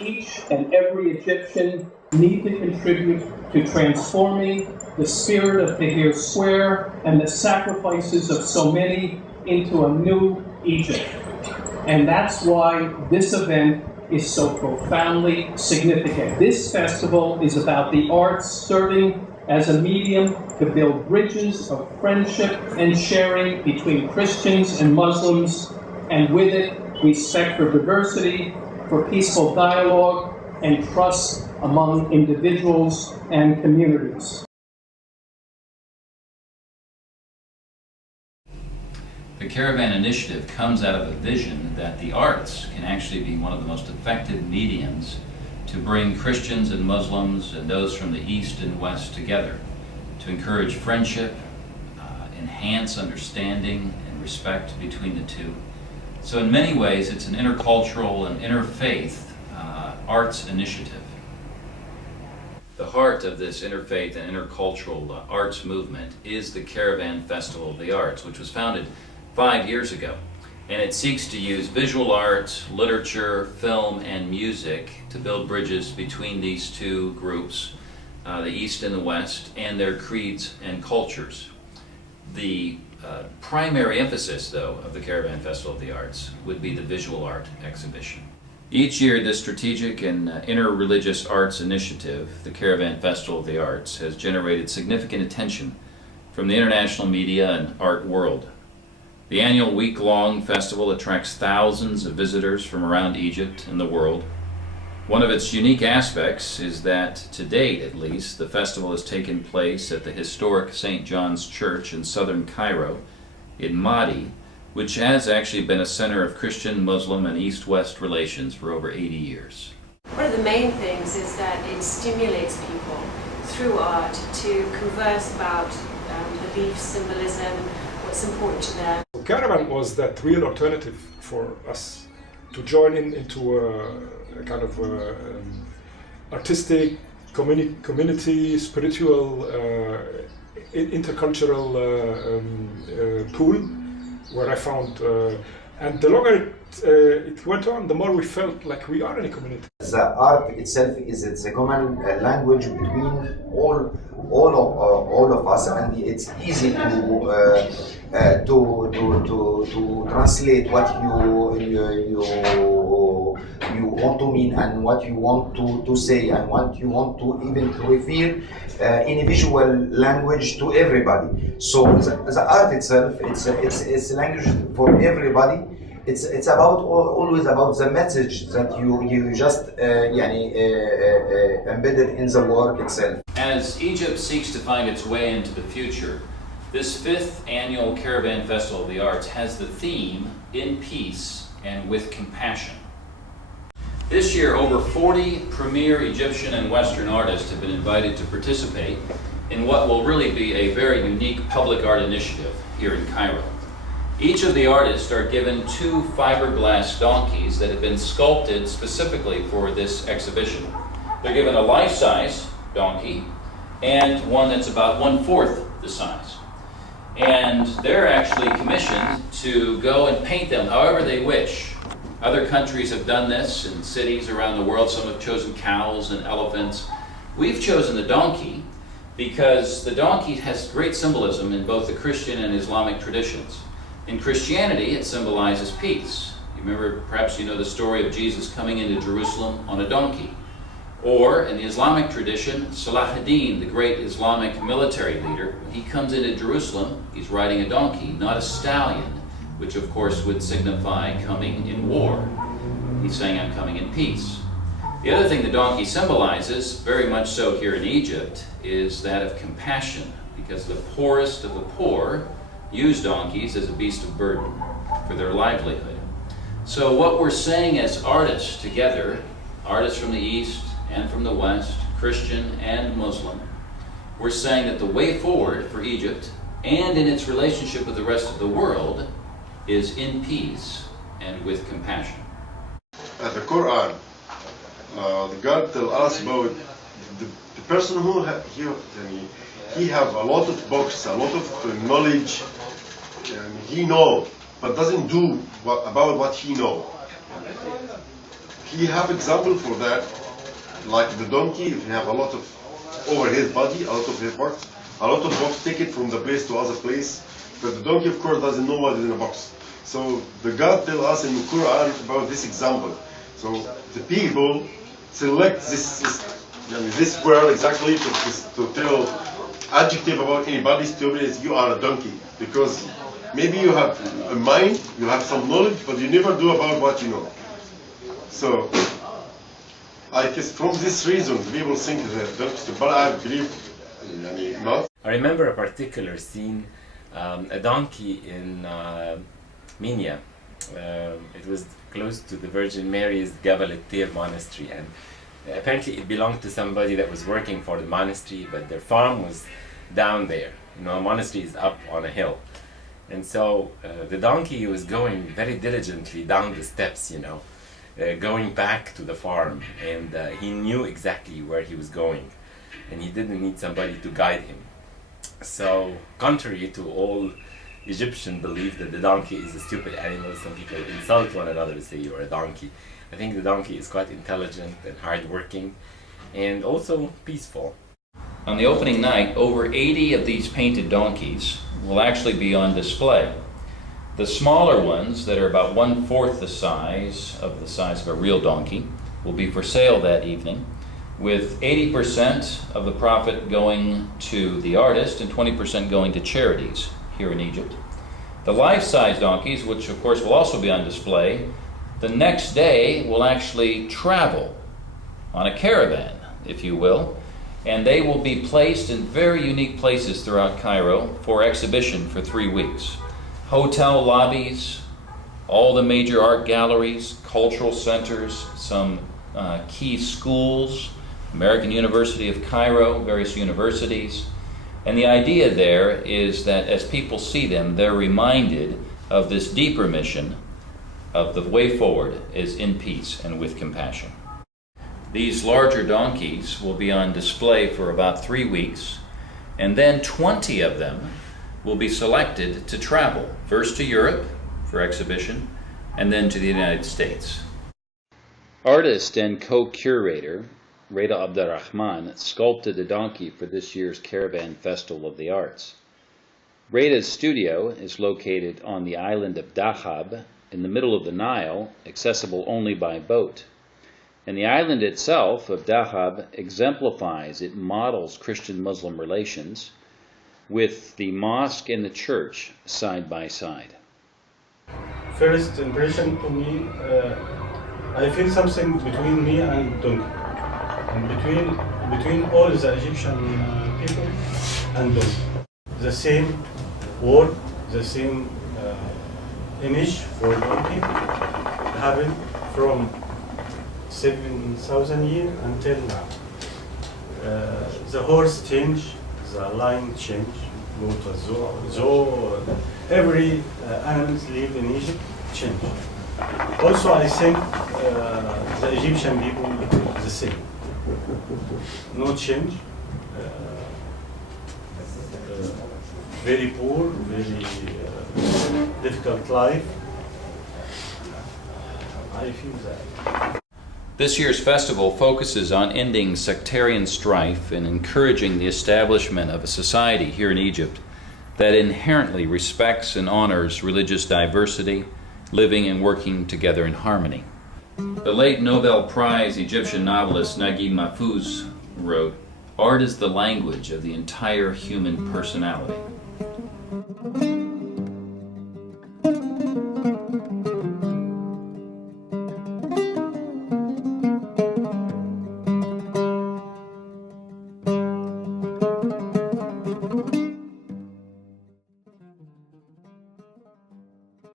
each and every Egyptian need to contribute to transforming the spirit of Tahrir Square and the sacrifices of so many into a new Egypt. And that's why this event is so profoundly significant. This festival is about the arts serving as a medium to build bridges of friendship and sharing between Christians and Muslims, and with it, respect for diversity, for peaceful dialogue, and trust among individuals and communities. The Caravan Initiative comes out of a vision that the arts can actually be one of the most effective mediums to bring Christians and Muslims and those from the East and West together, to encourage friendship, enhance understanding and respect between the two. So in many ways, it's an intercultural and interfaith arts initiative. The heart of this interfaith and intercultural arts movement is the Caravan Festival of the Arts, which was founded 5 years ago. And it seeks to use visual arts, literature, film, and music to build bridges between these two groups, the East and the West, and their creeds and cultures. The primary emphasis, though, of the Caravan Festival of the Arts would be the visual art exhibition. Each year, this strategic and inter-religious arts initiative, the Caravan Festival of the Arts, has generated significant attention from the international media and art world. The annual week-long festival attracts thousands of visitors from around Egypt and the world. One of its unique aspects is that, to date at least, the festival has taken place at the historic St. John's Church in southern Cairo, in Maadi, which has actually been a center of Christian, Muslim, and East-West relations for over 80 years. One of the main things is that it stimulates people through art to converse about beliefs, symbolism, what's important to them. Caravan was that real alternative for us to join into a kind of artistic, community, spiritual, intercultural pool, where I found, and the longer it went on, the more we felt like we are in a community. The art itself is a common language between all of us, and it's easy to translate what you want to mean and what you want to say and what you want to even reveal in a visual language to everybody. So the art itself, it's a language for everybody. It's about always about the message that you just embedded in the work itself. As Egypt seeks to find its way into the future, this 5th annual Caravan Festival of the Arts has the theme, In Peace and with Compassion. This year, over 40 premier Egyptian and Western artists have been invited to participate in what will really be a very unique public art initiative here in Cairo. Each of the artists are given 2 fiberglass donkeys that have been sculpted specifically for this exhibition. They're given a life-size donkey and one that's about 1/4 the size. And they're actually commissioned to go and paint them however they wish. Other countries have done this in cities around the world. Some have chosen cows and elephants. We've chosen the donkey because the donkey has great symbolism in both the Christian and Islamic traditions. In Christianity, it symbolizes peace. You remember, perhaps you know the story of Jesus coming into Jerusalem on a donkey. Or in the Islamic tradition, Salah ad-Din, the great Islamic military leader, when he comes into Jerusalem, he's riding a donkey, not a stallion, which of course would signify coming in war. He's saying, I'm coming in peace. The other thing the donkey symbolizes, very much so here in Egypt, is that of compassion, because the poorest of the poor use donkeys as a beast of burden for their livelihood. So what we're saying as artists together, artists from the East and from the West, Christian and Muslim, we're saying that the way forward for Egypt and in its relationship with the rest of the world is in peace and with compassion. The Quran, God tells us about the person who he have a lot of books, a lot of knowledge, and he know, but doesn't do about what he know. he have example for that, like the donkey. If you have a lot of over his body, a lot of his box, a lot of box take it from the place to other place, but the donkey, of course, doesn't know what is in a box. So the God tell us in the Quran about this example. So the people select this word exactly to tell adjective about anybody stupid is you are a donkey, because maybe you have a mind, you have some knowledge, but you never do about what you know. So I guess from this reason people think that donkeys, but I believe not. I remember a particular scene, a donkey in Minya. It was close to the Virgin Mary's Jabal al-Tir monastery, and apparently it belonged to somebody that was working for the monastery, but their farm was down there. You know, a monastery is up on a hill. And so the donkey was going very diligently down the steps, you know, going back to the farm, and he knew exactly where he was going, and he didn't need somebody to guide him. So, contrary to all Egyptian belief that the donkey is a stupid animal, some people insult one another and say you're a donkey. I think the donkey is quite intelligent and hardworking, and also peaceful. On the opening night, over 80 of these painted donkeys will actually be on display. The smaller ones, that are about 1/4 the size of a real donkey, will be for sale that evening, with 80% of the profit going to the artist and 20% going to charities here in Egypt. The life-size donkeys, which of course will also be on display, the next day will actually travel on a caravan, if you will, and they will be placed in very unique places throughout Cairo for exhibition for 3 weeks. Hotel lobbies, all the major art galleries, cultural centers, some key schools, American University of Cairo, various universities. And the idea there is that as people see them, they're reminded of this deeper mission of the way forward is in peace and with compassion. These larger donkeys will be on display for about 3 weeks, and then 20 of them will be selected to travel, first to Europe for exhibition, and then to the United States. Artist and co-curator Reda Abdurrahman sculpted a donkey for this year's Caravan Festival of the Arts. Reda's studio is located on the island of Dahab in the middle of the Nile, accessible only by boat. And the island itself of Dahab exemplifies, it models Christian-Muslim relations with the mosque and the church side by side. First impression to me, I feel something between me and donkey. And between all the Egyptian people and them. The same word, the same image for donkey happened from 7,000 years until now. The horse change, the line change, go to zoo, every animals live in Egypt change. Also, I think the Egyptian people the same. No change, very poor, very difficult life. I feel that. This year's festival focuses on ending sectarian strife and encouraging the establishment of a society here in Egypt that inherently respects and honors religious diversity, living and working together in harmony. The late Nobel Prize Egyptian novelist Naguib Mahfouz wrote, "Art is the language of the entire human personality."